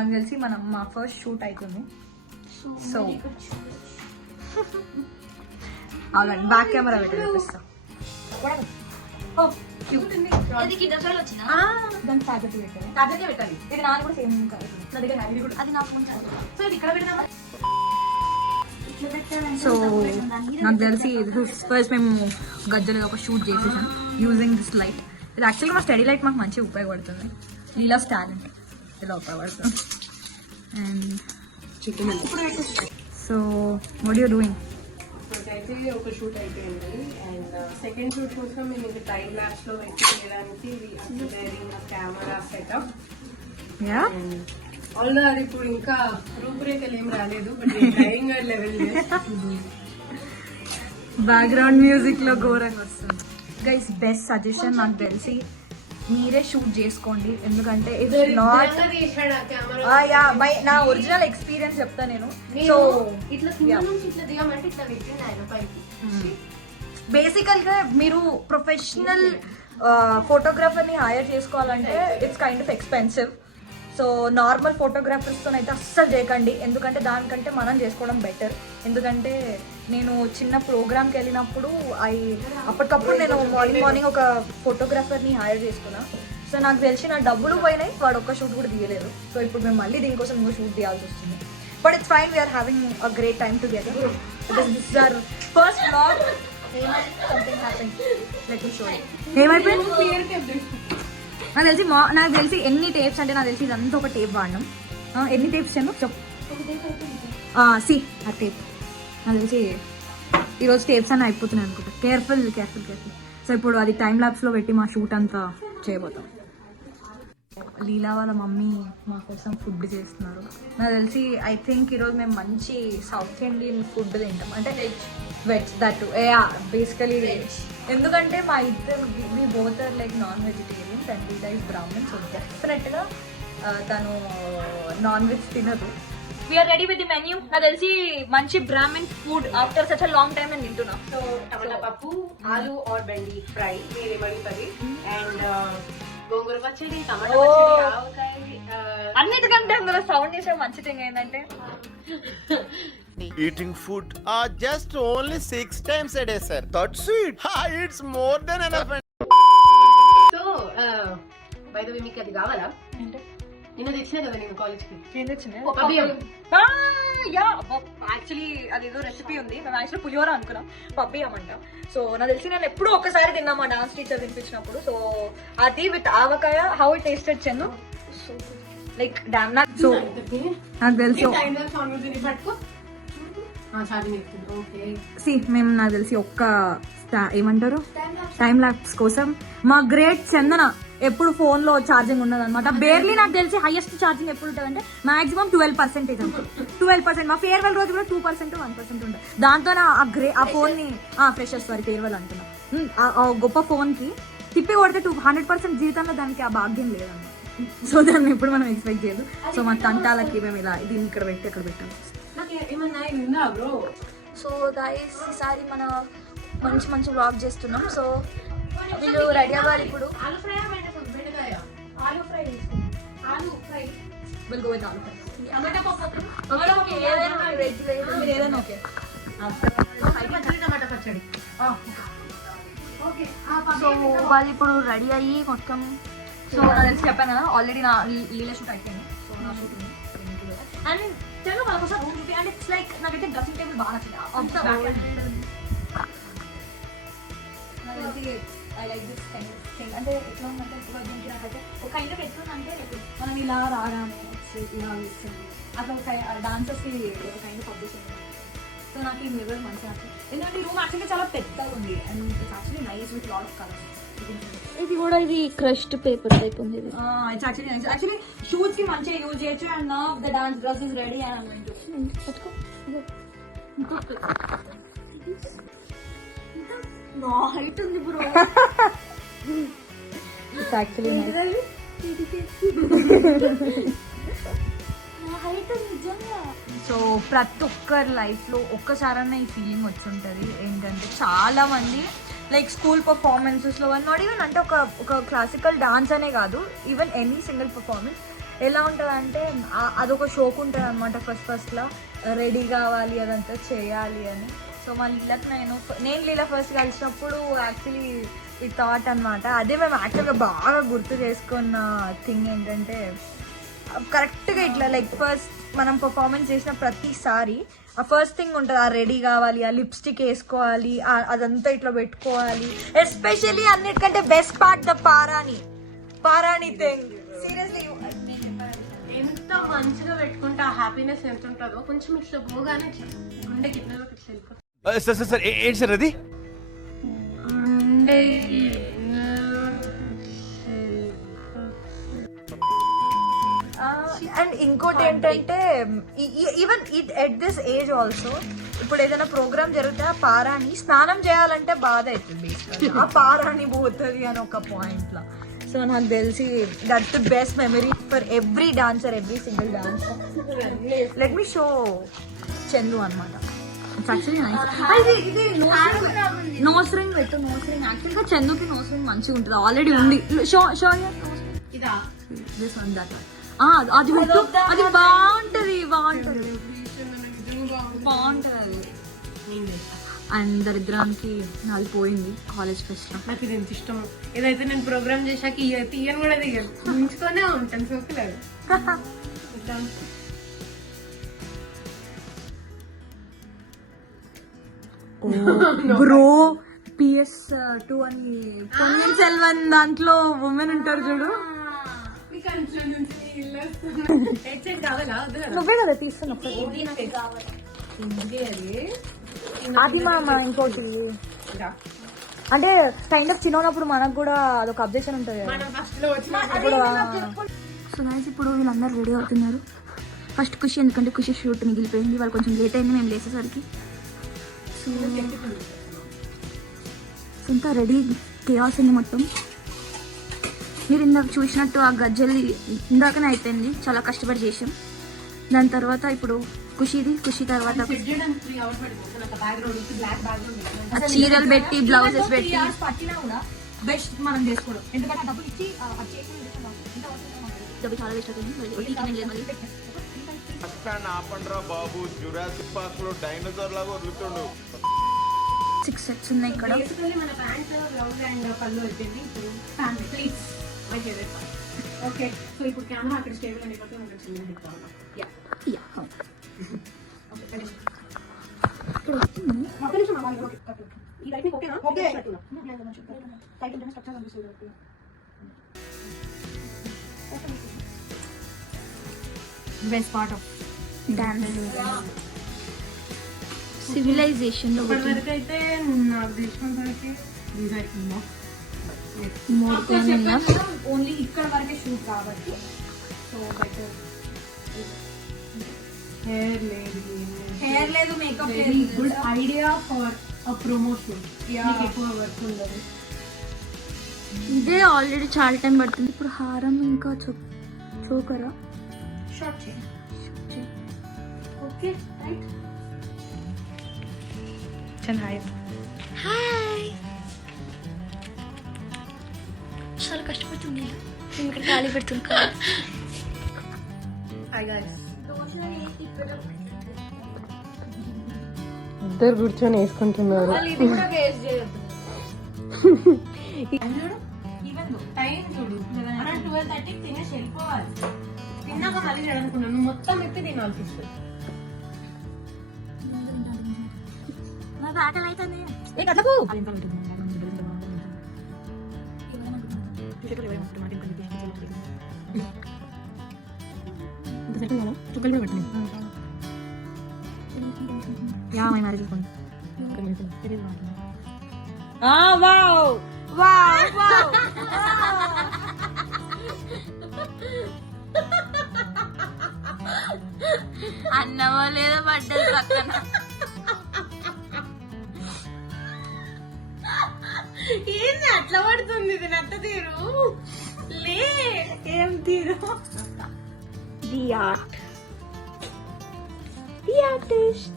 నాకు తెలిసి మా ఫస్ట్ షూట్ అవుతుంది. సో అవునండి, బ్యాక్ కెమెరా పెట్టి చూపిస్తా. దాని టాబ్లెట్ పెట్టాలి. ఇది నాకు కూడా సేమ్ నా దగ్గర అది నాకు. సో ఇది ఇక్కడ పెడదామా? సో నాకు తెలిసి ఫస్ట్ మేము గజ్జలో ఒక షూట్ చేసేసాం యూజింగ్ దిస్ లైట్. ఇది యాక్చువల్గా మా స్టడీ లైట్ మాకు మంచిగా ఉపయోగపడుతుంది. లీలాస్ టాలెంట్ ఇలా ఉపయోగపడుతుంది. And so what you doing? అయితే ఒక షూట్ అయిపోయింది. అండ్ సెకండ్ షూట్ కోసం మేము ఇంకా టైం ల్యాబ్స్ లో వెయిట్ చేయడానికి కెమెరా సెటప్. ఆల్రెడీ అది ఇప్పుడు ఇంకా రూపురేఖలు ఏం రాలేదు, but drawing level background music లో ఘోరంగా వస్తుంది. గైస్ బెస్ట్ సజెషన్ నాకు తెలిసి మీరే షూట్ చేసుకోండి. ఎందుకంటే ఇట్స్ నాట్ నా ఒరిజినల్ ఎక్స్పీరియన్స్ చెప్తా నేను. సో బేసికల్ గా మీరు ప్రొఫెషనల్ ఫోటోగ్రాఫర్ ని హైర్ చేసుకోవాలంటే it's kind of expensive. So normal ఫోటోగ్రాఫర్స్తో అయితే అస్సలు చేయకండి, ఎందుకంటే దానికంటే మనం చేసుకోవడం బెటర్. ఎందుకంటే నేను చిన్న ప్రోగ్రామ్కి వెళ్ళినప్పుడు అప్పటికప్పుడు నేను మార్నింగ్ ఒక ఫోటోగ్రాఫర్ని హైర్ చేసుకున్నా. సో నాకు తెలిసి నా డబ్బులు పోయినాయి, వాడు ఒక్క షూట్ కూడా తీయలేదు. సో ఇప్పుడు మేము మళ్ళీ దీనికోసం ఇంకో షూట్ తీయాల్సి వస్తుంది. But it's fine, we're having a great time together. Because this is our first vlog. ఏమైపోయింది నాకు తెలిసి ఎన్ని టేప్స్ అంటే నాకు తెలిసి ఇదంతా ఒక టేప్ వాడినాం. ఎన్ని టేప్స్ చెప్పు సి ఆ టేప్. నాకు తెలిసి ఈరోజు టేప్స్ అన్నీ అయిపోతున్నాయి అనుకుంటా. కేర్ఫుల్. సో ఇప్పుడు అది టైం ల్యాబ్స్లో పెట్టి మా షూట్ అంతా చేయబోతాం. లీలా వాళ్ళ మమ్మీ మా కోసం ఫుడ్ చేస్తున్నారు. నాకు తెలిసి ఐ థింక్ ఈరోజు మేము మంచి సౌత్ ఇండియన్ ఫుడ్ తింటాం, అంటే వెజ్ దట్ బేసికలీ వెజ్. ఎందుకంటే మా ఇద్దరు we both are like non vegetarians and Leela is Brahmin. So డెఫినెట్గా తను నాన్ వెజ్ తినదు. We're ready with the menu. నాకు తెలిసి మంచి Brahmin food after such a long time నేను తింటున్నా. సో టమాటా పప్పు, ఆలు ఆర్ బెండి ఫ్రై మీరేమడుగుతుంది, అండ్ గోంగూర పచ్చడి, టమాటా పచ్చడి, ఆవకాయ. అన్నిటికంటే అందులో సౌండ్ చేసే మంచి థింగ్ ఏంటంటే eating food just only 6 times a day, sir. That's it. It's more than enough. So by the way మీకు అది కావాలా? నిన్న తెచ్చినా కదా నేను కాలేజ్ కి. ఏం తెచ్చింది? యాక్చువల్లీ అదేదో రెసిపీ ఉంది. మేము యాక్చువల్లీ పులిహోర అనుకున్నాం, పబ్బియం అంట. సో నాకు తెలిసి నేను ఎప్పుడూ ఒకసారి తిన్నా మా డాన్స్ టీచర్ తినిపించినప్పుడు. సో అది with avakaya. How it tasted చెన్ను? Like damn. సో నాకు తెలుసు మేము నాకు తెలిసి ఒక్క ఏమంటారు టైం ల్యాప్స్ కోసం మా గ్రేట్ చందన ఎప్పుడు ఫోన్ లో ఛార్జింగ్ ఉన్నది అనమాట. బేర్లీ నాకు తెలిసి హైయెస్ట్ ఛార్జింగ్ ఎప్పుడు ఉంటుంది అంటే మాక్సిమం 12% అంతే. 12%. మా ఫేర్వెల్ రోజు కూడా 2% 1% ఉంటుంది. దాంతో ఆ ఫోన్ ని ఫ్రెషర్స్ సారీ ఫేర్వెల్ అంటున్నా, ఆ గొప్ప ఫోన్ కి తిప్పి కొడితే 100% జీవితంలో దానికి ఆ భాగ్యం లేదన్నమాట. సో దాన్ని ఎప్పుడు మనం ఎక్స్పెక్ట్ చేయదు. సో మా తంటాలకి మేము ఇలా దీన్ని ఇక్కడ పెట్టి ఎక్కడ పెట్టాము. సో గైస్ ఈసారి మన మంచి వ్లాగ్ చేస్తున్నాం. సో వీళ్ళు రెడీ అవ్వాలి ఇప్పుడు. ఆలు ఫ్రై విల్ గో విత్ ఆలు ఫ్రై. ఏదైనా ఓకే. సో వాళ్ళు ఇప్పుడు రెడీ అయ్యి మొత్తం. సో నాకు తెలిసి చెప్పాను కదా ఆల్రెడీ నా లీలా షూట్ అయిపోయింది. సో నా షూట్ ఉంది అండ్ తెలుగు వాళ్ళ కోసం రూమ్ చూపి. అండ్ ఇట్స్ లైక్ నాకైతే డ్రెస్సింగ్ టేబుల్ బాగా నచ్చింది. I like this kind of thing. అంటే ఎట్లా ఉందంటే నాకైతే ఒక కైండ్ ఆఫ్ ఎట్లా ఉందంటే మనం ఇలా రాగానే ఇలా ఇస్తుంది అట్లా ఒక డాన్సర్స్కి ఒక కైండ్ ఆఫ్ పబ్లిషింగ్. సో నాకు ఈ మిర్రర్ మంచిగా నచ్చింది. ఎందుకంటే ఈ రూమ్ యాక్చువల్గా చాలా పెద్దగా ఉంది and it's actually nice with lot of colours. ఇది కూడా ఇది క్రష్డ్ పేపర్ టైప్ ఉంది. It's actually nice. Actually shoots కి మంచిగా యూజ్ చేయొచ్చు. And now the dance dress is ready and I am going to పట్టుకో. నా హైట్ ఉంది బ్రో. It's actually nice. నా హైట్ నిజంగా. సో ప్రతి ఒక్కరి లైఫ్లో ఒక్కసారన్నా ఈ ఫీలింగ్ వచ్చుంటుంది. ఏంటంటే చాలా మంది లైక్ స్కూల్ పర్ఫార్మెన్సెస్లో నాట్ ఈవెన్ అంటే ఒక క్లాసికల్ డాన్స్ అనే కాదు, ఈవెన్ ఎనీ సింగిల్ పర్ఫార్మెన్స్ ఎలా ఉంటుంది అంటే అదొక షోక్ ఉంటుంది అనమాట ఫస్ట్లో రెడీ కావాలి అదంతా చేయాలి అని. సో మా లీలకు నేను లీలా ఫస్ట్ కలిసినప్పుడు యాక్చువల్లీ ఈ థాట్ అనమాట. అదే మేము యాక్చువల్గా బాగా గుర్తు చేసుకున్న థింగ్ ఏంటంటే కరెక్ట్గా ఇట్లా లైక్ ఫస్ట్ మనం పర్ఫార్మెన్స్ చేసిన ప్రతిసారి ఆ ఫస్ట్ థింగ్ ఉంటుంది, ఆ రెడీ కావాలి, ఆ లిప్స్టిక్ వేసుకోవాలి, అదంతా ఇట్లా పెట్టుకోవాలి. ఎస్పెషల్లీ అన్నిటికంటే best part the parani thing. Seriously ఎంత మంచిగా పెట్టుకుంటే ఆ హ్యాపీనెస్ ఎంత ఉంటుందో కొంచెం ఇట్లా పోగానే గుండె గిన్నెలోకి ఇట్లా వెళ్ళిపోతుంది. సార్ ఏంటి సార్ అది? అండ్ ఇంకోటి ఏంటంటే even at this age also ఇప్పుడు ఏదైనా ప్రోగ్రామ్ జరిగితే ఆ పారాని స్నానం చేయాలంటే బాధ అవుతుంది, ఆ పారాని పోతుంది అని ఒక పాయింట్ లో. సో నాకు తెలిసి that's the best memory for every dancer, every single dancer. Let me show Chandu అనమాట. ఇది నోస్ రింగ్ పెట్టు, నోస్ రింగ్ యాక్చువల్ గా చందుకి నోస్ రింగ్ మంచిగా ఉంటుంది, ఆల్రెడీ ఉంది. అది పెట్టు, అది బాగుంటది అండ్ దరిద్రానికి నాది పోయింది కాలేజ్ ఫెస్ట్ లో. నాకు ఇది ఎంత ఇష్టం. ఏదైతే నేను ప్రోగ్రామ్ చేశాక తీయను కూడా దిగాను, ఉంచుతూనే ఉంటాను సోకులేదు. బ్రో PS2 అని పొన్నియిన్ సెల్వన్ దాంట్లో ఉమెన్ ఉంటారు చూడు, నువ్వే కదా తీస్తున్నావు. అది మా ఇంకోటి అంటే కైండ్ ఆఫ్ చిన్నప్పుడు మనకు కూడా అదొక అబ్జెక్షన్ ఉంటుంది కదా. సో నైస్, ఇప్పుడు వీళ్ళందరూ రెడీ అవుతున్నారు. ఫస్ట్ ఖుషి, ఎందుకంటే ఖుషి షూట్ మిగిలిపోయింది, వాళ్ళు కొంచెం లేట్ అయింది మేము లేచేసరికి. సో ఇంత రెడీ కేయాస్ ఉంది మొత్తం. మీరు ఇందాక చూసినట్టు ఆ గజ్జలు ఇందాకనే అయిపోయింది, చాలా కష్టపడి చేసాం. దాని తర్వాత ఇప్పుడు ఖుషి తర్వాత చీరలు పెట్టి బ్లౌజెస్ పెట్టి బెస్ట్ మనం చేసుకోవడం, ఎందుకంటే డబ్బులు ఇచ్చి డబ్బు చాలా వేస్ట్ అవుతుంది. బాబు జురాసిక్ పార్క్ లో డైనోసార్ లాగా వదులుతుండు. 6 sets ఉన్నాయి ఇక్కడ. మన ప్యాంట్ బ్లౌజ్ అండ్ పళ్ళు వచ్చింది. ఇప్పుడు pant please my favourite part. Okay, so ఇప్పుడు కెమెరా అక్కడ స్టేబుల్ అయిపోతే మనకి చిన్న దిక్కాలి. Yeah yeah best part of dance civilisation లో అయితే నాకు తెలిసినంతవరకు ఓన్లీ ఇక్కడ వరకే షూట్ కాబట్టి. సో బెటర్ హెయిర్ లేదు, మేకప్ లేదు. Good idea for a promotion. ఎక్కువ వర్క్ ఉండదు. ఇదే ఆల్రెడీ చాలా టైం పడుతుంది. ఇప్పుడు హారం ఇంకా చోకరా షార్ట్ చేయండి. Okay right. హాయ్, చాలా కష్టపడుతుంది ఇక్కడ ఖాళీ పెడుతుంది కాదు. హాయ్ గైస్, ఇద్దరు కూర్చొని వేసుకుంటున్నారు. టైం చూడు, 12:30 తినేసి వెళ్ళిపోవాలి. తిన్నాక మళ్ళీ చేయనుకున్నాను, నువ్వు మొత్తం ఎత్తి తినాల్సి. నాకు ఆకలి అవుతుంది. చుక్కలు కూడా పెట్టండి. అన్నమో లేదో పడ్డది పక్కన. ఏంది అట్లా పడుతుంది? ఇది నట్ట తీరు లే, ఏం తీరు. The art, the artist.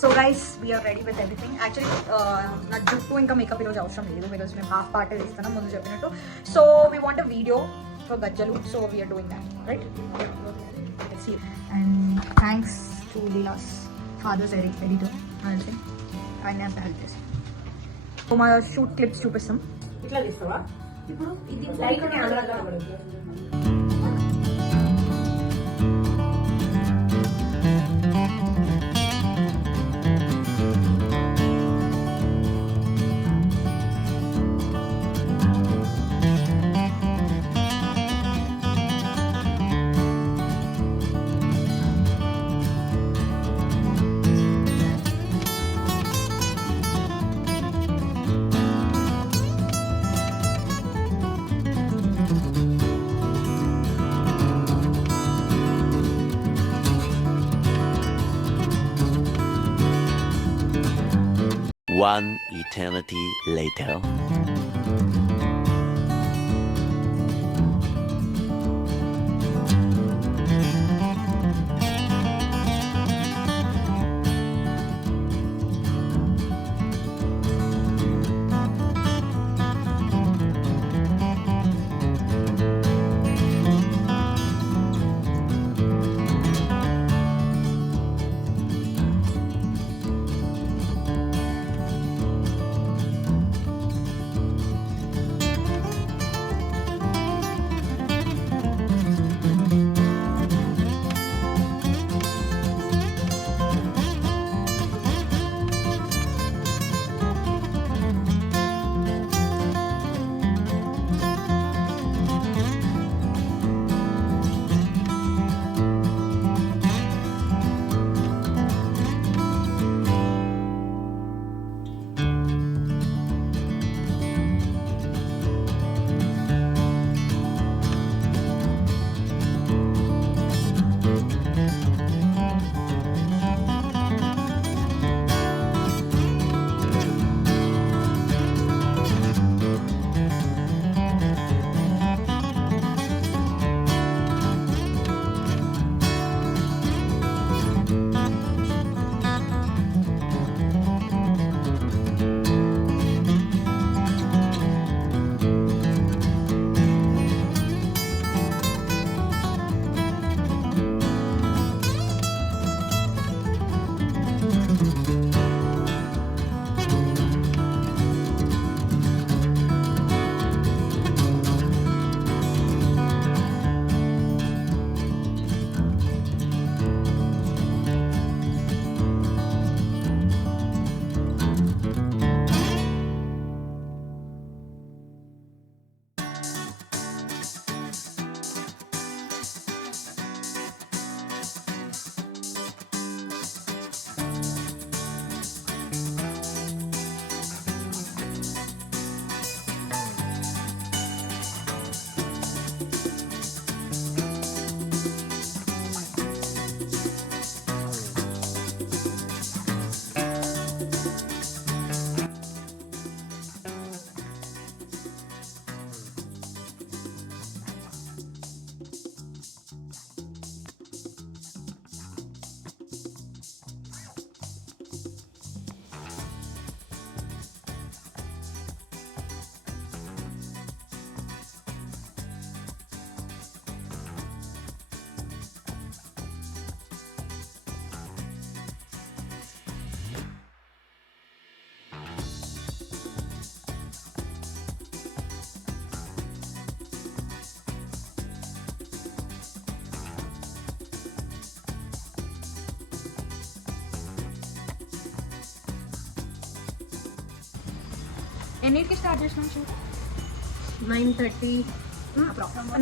So guys we're ready with everything. Actually నా జుట్టు ఇంకా మేకప్ ఈరోజు అవసరం లేదు బికాజ్ మేము హాఫ్ పార్ట్ ఇస్తున్నాం ముందు చెప్పినట్టు. So we want a video for గజ్జలు, so we're doing that right. And thanks to Leela's father's editor అంటే ఆయన హెల్ప్ చేస్తాం. సో మా షూట్ క్లిప్స్ చూపిస్తాం. ఇట్లా తీస్తావా ఇప్పుడు? ఇది లైట్ కెమెరా కనబడుతుంది. One eternity later. ఎన్నిటికి స్టార్ట్ చేసినాం షూట్? 9:30.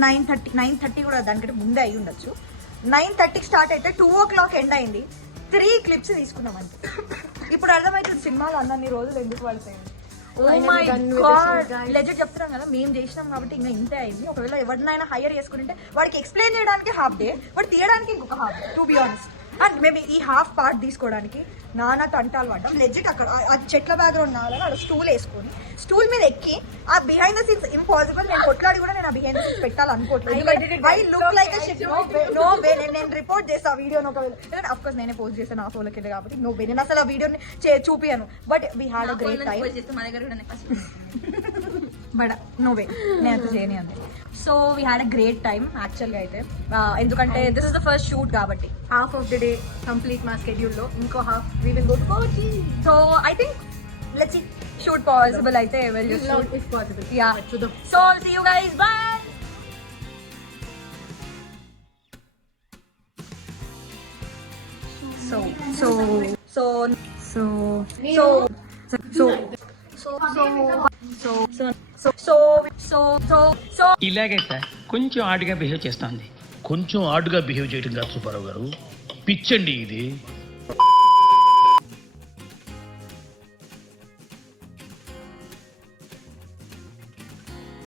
9:30 కూడా దానికంటే ముందే అయి ఉండొచ్చు. 9:30కి స్టార్ట్ అయితే 2 o'clock ఎండ్ అయింది. 3 clips తీసుకున్నాం అంతే. ఇప్పుడు అర్థమవుతుంది సినిమాలో అన్ని రోజులు ఎందుకు పడతాయి. లెజెండ్ చెప్తున్నాం కదా, మేము చేసినాం కాబట్టి ఇంకా ఇంతే అయింది. ఒకవేళ ఎవరినైనా హైయర్ చేసుకుంటే వాడికి ఎక్స్ప్లెయిన్ చేయడానికి హాఫ్ డే, వాడు తీయడానికి ఇంకొక half day, to be honest. And మేము ఈ హాఫ్ పార్ట్ తీసుకోవడానికి నానా తంటాలు పడ్డాం. లెజిట్ అక్కడ ఆ చెట్ల బ్యాక్గ్రౌండ్ నాలని అక్కడ స్టూల్ వేసుకొని స్టూల్ మీద ఎక్కి ఆ బిహైండ్ ద సీన్స్ ఇంపాసిబుల్. నేను కొట్లాడి కూడా నేను ఆ బిహైండ్ ద సీన్స్ పెట్టాలనుకోవట్లేదు. I look like a shit. No way. నేను రిపోర్ట్ చేస్తా ఆ వీడియోని ఒకవేళ. అఫ్ కోర్స్ నేనే పోస్ట్ చేస్తాను నా ఫోన్లోకి వెళ్ళి కాబట్టి నో వే. నేను అసలు ఆ వీడియోని చూపియాను. But we had a great time. But no way నేను అంత చేయని అంతే. So we had a great time యాక్చువల్గా అయితే. ఎందుకంటే this is the first shoot కాబట్టి half of the day complete మా షెడ్యూల్లో. ఇంకో half we will go to Kochi. So I think let's shoot possible అయితే will just shoot if possible. Yeah. So see you guys. Bye. So so so so so so so ఇలాగే sir కొంచెం ఆడుగా behave చేస్తుంది. కొంచెం ఆడుగా behave చేయడం కాదు సుబ్బారావు గారు, పిచ్చండి ఇది.